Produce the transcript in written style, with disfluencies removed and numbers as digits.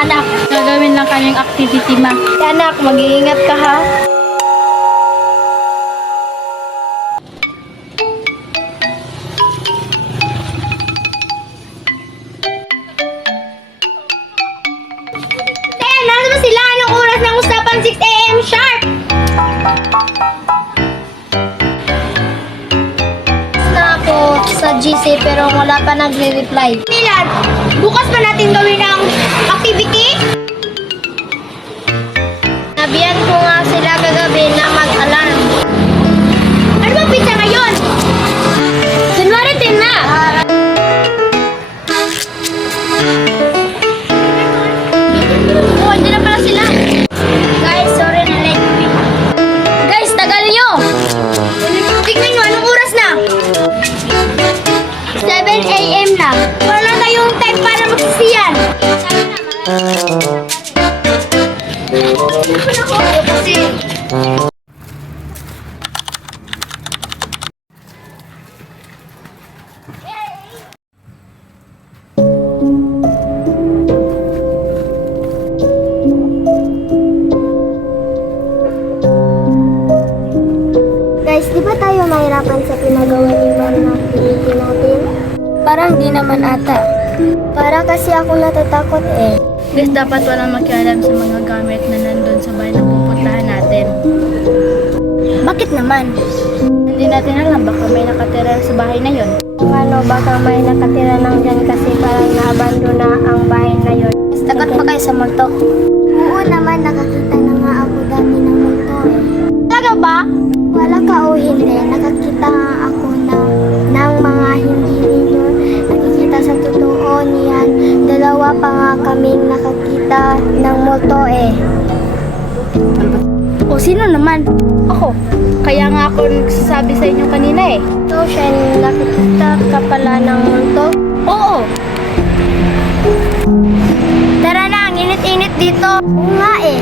anak. Gagawin lang kaming activity, ma. Anak, mag-iingat ka ha. Nasa ba sila? Anong oras ng usapan? 6 a.m. sharp! Na ako sa GC pero wala pa nagre-reply. Milad, bukas pa natin gawin ang activity? Nabiyan ko nga sila kagabi na mag-alarm. Ano bang pizza ngayon? January 10 na! Oh, andyan na pala sila. Guys, sorry na late kami. Guys, tagal nyo! Tingnan nyo, anong oras na? 7 a.m. na. Wala tayong time para magsisiyan. Kasi... Guys, di ba tayo mahirapan sa pinagawa ni Ma'am ng activity natin? Parang di naman ata. Para kasi ako natatakot eh. Guys, dapat walang makialam sa mga gamit na nandun sa bahay na pupuntahan natin. Bakit naman? Hindi natin alam, baka may nakatira sa bahay na yon. Ano, baka may nakatira lang dyan kasi parang naabandon na ang bahay na yun. Takot pa kayo sa multo? Oo naman, nakakita na nga ako dati ng multo eh. Talaga ba? Wala ka o hindi, nakakita nga ako ng mga hindi ninyo nakikita sa totoo niyan. Dalawa pa nga kaming nakakita ng multo eh. O sino naman? Ako. Kaya nga ako nagsasabi sa inyo kanina eh. So, Shen, nakikita ka pala ng multo? Oo. Tara na, ang init-init dito. Oo nga eh.